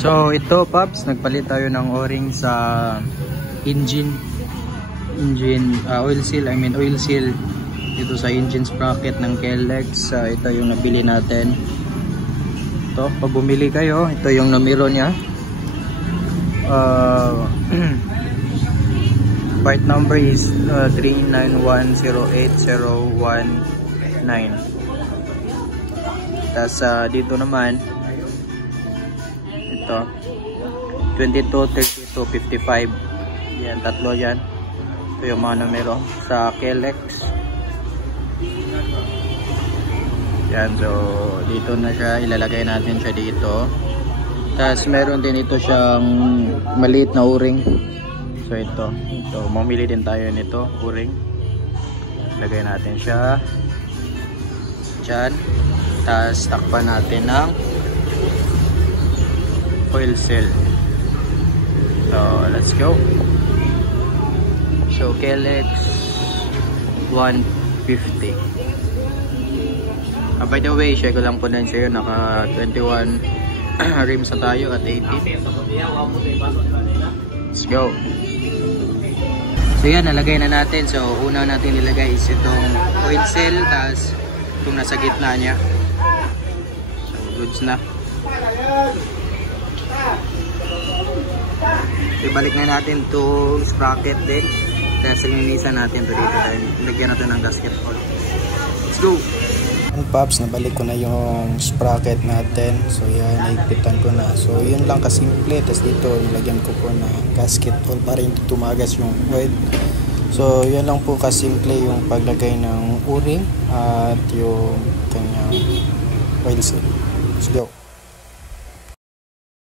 So ito Pops, nagpalit tayo ng o-ring sa engine oil seal, oil seal dito sa engine sprocket ng KLX. Ito yung nabili natin. Ito, pag bumili kayo, ito yung numero niya. Part number is 391080119. Tas dito naman ito 223255. Yan, tatlo yan. Ito yung mga numero sa KLX. Yan, so dito na siya, ilalagay natin siya dito. Tas meron din ito siyang maliit na o-ring. So ito, mamili din tayo nito, o-ring. Lagay natin siya dyan. Tas takpan natin ng oil seal. So let's go. So KLX 150. By the way, share ko lang po din sa'yo, naka 21 rims na tayo at 80. Let's go. So yan, nalagay na natin. So una natin nilagay is itong oil seal, tapos itong nasa gitna niya. So goods na. Ibalik na natin itong sprocket din. Tapos linisan natin ito dito. Lagyan natin ng gasket hole. Let's go! And Pops, nabalik ko na yung sprocket natin. So yan, naigpitan ko na. So yun lang kasimple. Tapos dito, nilagyan ko po na gasket hole para hindi tumagas yung oil. So yun lang po kasimple yung paglagay ng o-ring at yung kanyang oil seal.